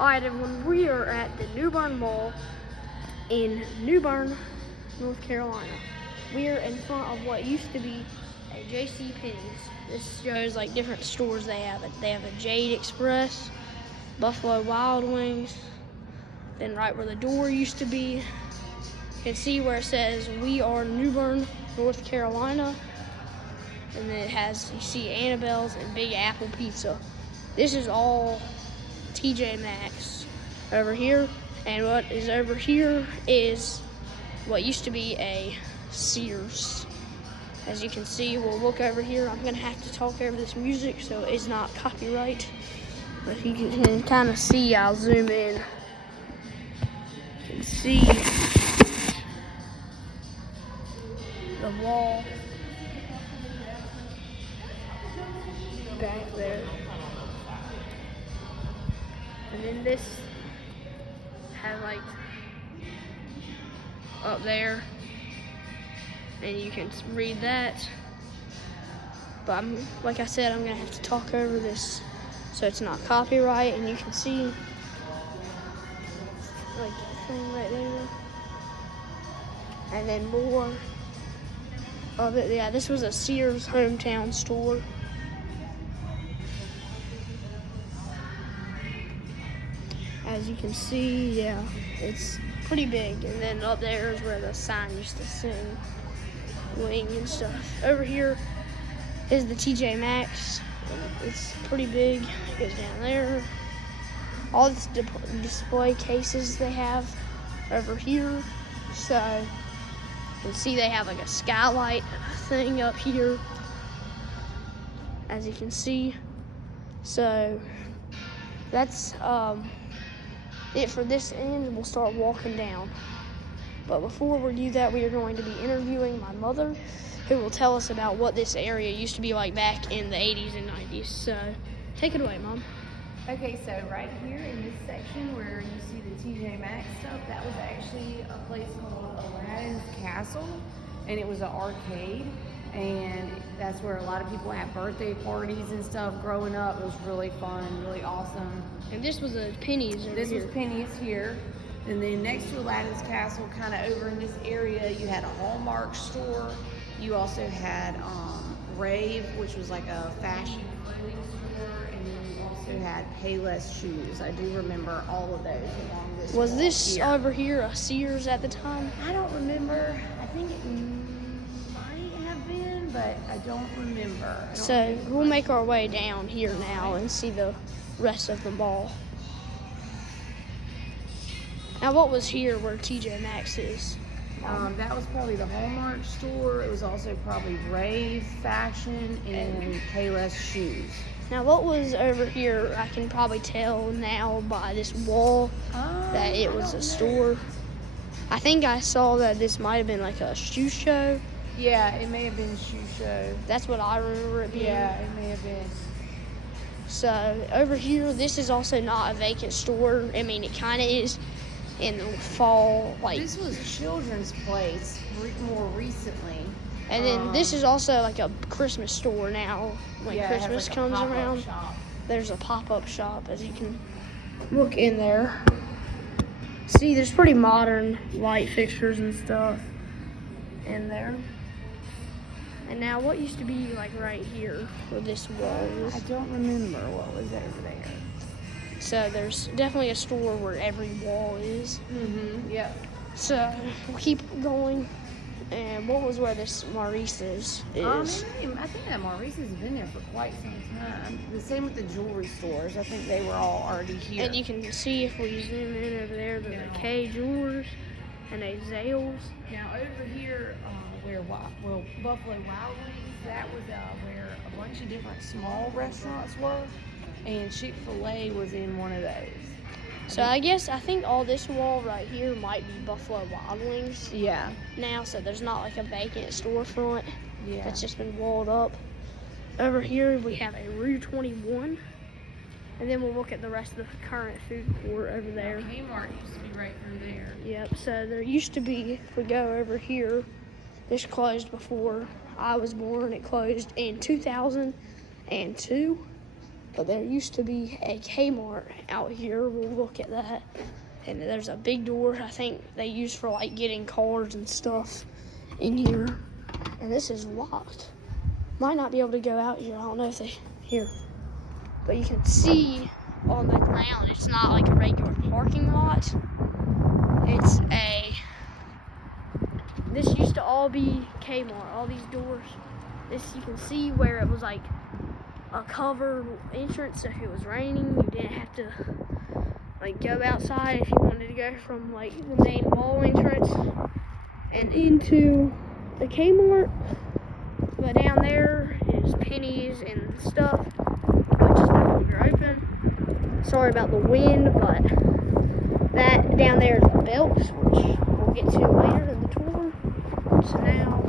Alright everyone, we are at the New Bern Mall in New Bern, North Carolina. We are in front of what used to be a J.C. Penney's. This shows like different stores they have. They have a Jade Express, Buffalo Wild Wings, then right where the door used to be, you can see where it says we are New Bern, North Carolina. And then it has, you see Annabelle's and Big Apple Pizza. This is all TJ Maxx over here, and what is over here is what used to be a Sears. As you can see, we'll look over here. I'm gonna have to talk over this music so it's not copyright. But if you can kind of see, I'll zoom in. You can see the wall back there. And then this has like up there, and you can read that. But like I said, I'm gonna have to talk over this so it's not copyright, and you can see like the thing right there. And then more of it. Yeah, this was a Sears hometown store. As you can see, yeah, it's pretty big. And then up there is where the sign used to sing, wing and stuff. Over here is the TJ Maxx. It's pretty big. It goes down there. All this display cases they have over here. So you can see they have like a skylight thing up here, as you can see. So that's it for this end. We'll start walking down, but before we do that, we are going to be interviewing my mother, who will tell us about what this area used to be like back in the 80s and 90s. So take it away, Mom. Okay, so right here in this section where you see the TJ Maxx stuff, that was actually a place called Aladdin's Castle, and it was an arcade, and that's where a lot of people had birthday parties and stuff growing up. It was really fun, really awesome. And this was a Penny's over This here. was Penny's here. And then next to Aladdin's Castle, kind of over in this area, you had a Hallmark store. You also had Rave, which was like a fashion clothing store. And then you also had Payless shoes. I do remember all of those along this Was wall this here. over here a Sears at the time? I don't remember. I think it might have been, but I don't remember. So we'll make our way down here now and see the rest of the mall. Now, what was here where TJ Maxx is? That was probably the Hallmark store. It was also probably Rave, Fashion, and Payless shoes. Now, what was over here? I can probably tell now by this wall that it was a store. I think I saw that this might have been like a shoe show. Yeah, it may have been shoe show. That's what I remember it being. Yeah, it may have been. So over here, this is also not a vacant store. I mean, it kind of is in the fall, like. This was Children's Place more recently. And then this is also like a Christmas store now. When Christmas it has like comes a pop-up around, shop. there's a pop-up shop, as you can look in there. See, there's pretty modern light fixtures and stuff in there. And now, what used to be like right here where this wall is? I don't remember what was over there. So there's definitely a store where every wall is. Yep. So we'll keep going. And what was where this Maurice's is? I think that Maurice's has been there for quite some time. The same with the jewelry stores. I think they were all already here. And you can see if we zoom in over there, there's a K Jewelers and a Zales. Now over here, where Buffalo Wild Wings, that was where a bunch of different small restaurants were, and Chick-fil-A was in one of those. So I think all this wall right here might be Buffalo Wild Wings Yeah. now, so there's not like a vacant storefront Yeah. that's just been walled up. Over here we have a Rue 21, and then we'll look at the rest of the current food court over there. Kmart used to be right through there. Yep, so there used to be, if we go over here, this closed before I was born. It closed in 2002, But there used to be a Kmart out here. We'll look at that. And there's a big door I think they use for like getting cars and stuff in here. And this is locked. Might not be able to go out here. I don't know if they here. But you can see on the ground, it's not like a regular parking lot. This used to all be Kmart, all these doors. This, you can see where it was like a covered entrance. If it was raining, you didn't have to like go outside if you wanted to go from like the main mall entrance and into the Kmart. But down there is Penny's and stuff, which is no longer open. Sorry about the wind, but that down there is the Belks, which we'll get to later in the tour. So now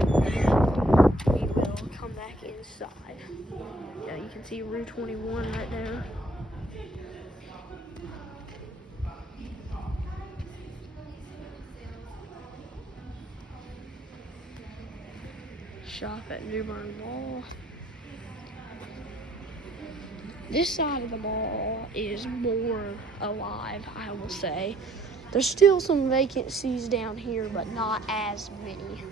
we will come back inside. Yeah, you can see Route 21 right there. Shop at New Bern Mall. This side of the mall is more alive, I will say. There's still some vacancies down here, but not as many.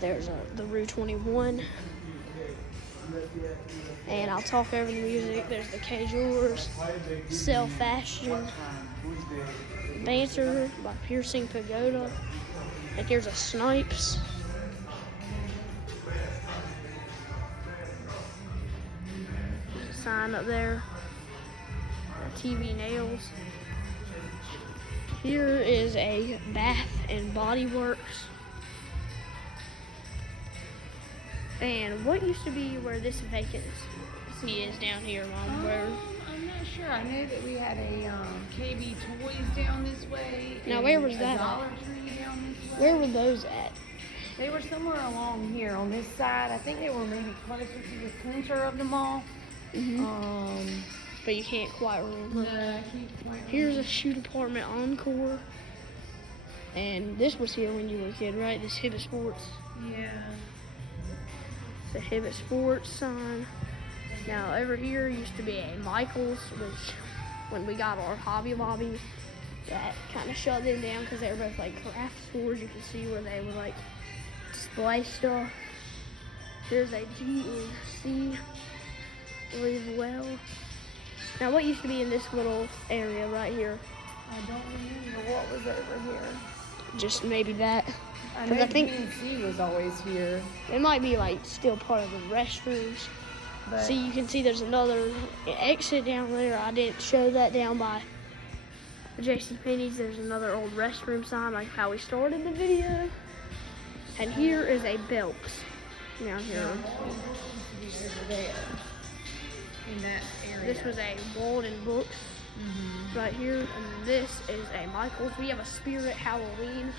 There's the Route 21. And I'll talk over the music. There's the K Jewelers, Sell Fashion, Banter by Piercing Pagoda. And here's a Snipes. Sign up there. TV Nails. Here is a Bath and Body Works. And what used to be where this vacancy is down here, Mom? Where? I'm not sure. I know that we had a KB Toys down this way. Now, where was that Dollar at? Tree down this way. Where were those at? They were somewhere along here on this side. I think they were maybe closer to the center of the mall. But you can't quite remember. No, I can't quite remember. Here's a shoe department Encore. And this was here when you were a kid, right? This Hibbett Sports. Yeah. The Hibbett Sports sign. Now over here used to be a Michaels, which when we got our Hobby Lobby, that kind of shut them down because they were both like craft stores. You can see where they would like display stuff. There's a GNC as well. Now what used to be in this little area right here? I don't remember what was over here. Just maybe that. I know I think GNC was always here. it might be like still part of the restrooms. But See, you can see there's another exit down there. I didn't show that down by JCPenney's. There's another old restroom sign, like how we started the video. And here is a Belks down here. over there in that area. This was a Walden Books right here, and this is a Michaels. We have a Spirit Halloween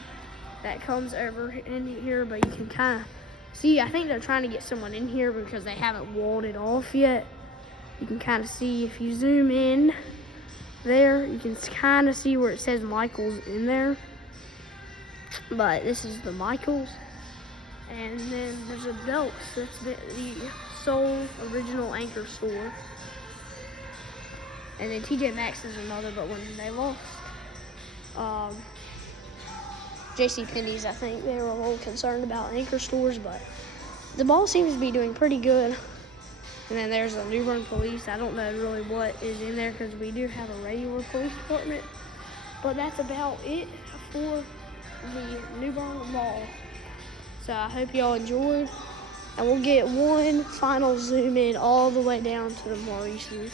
that comes over in here, but you can kind of see, I think they're trying to get someone in here because they haven't walled it off yet. You can kind of see if you zoom in there, you can kind of see where it says Michaels in there. But this is the Michaels. And then there's a Belks. That's the sole original anchor store. And then TJ Maxx is another, but when they lost JCPenney's, I think they were a little concerned about anchor stores, but the mall seems to be doing pretty good. And then there's a New Bern Police. I don't know really what is in there because we do have a regular police department. But that's about it for the New Bern Mall. So I hope y'all enjoyed. And we'll get one final zoom in all the way down to the Maurice's.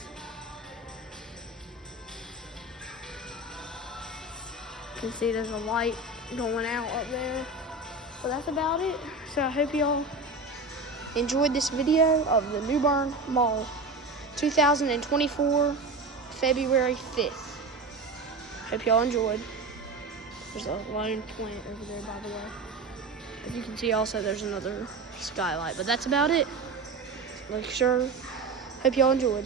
You can see there's a light going out up there. But that's about it. So I hope y'all enjoyed this video of the New Bern Mall, 2024, February 5th. Hope y'all enjoyed. There's a lone plant over there, by the way. As you can see also, there's another skylight. But that's about it. Hope y'all enjoyed.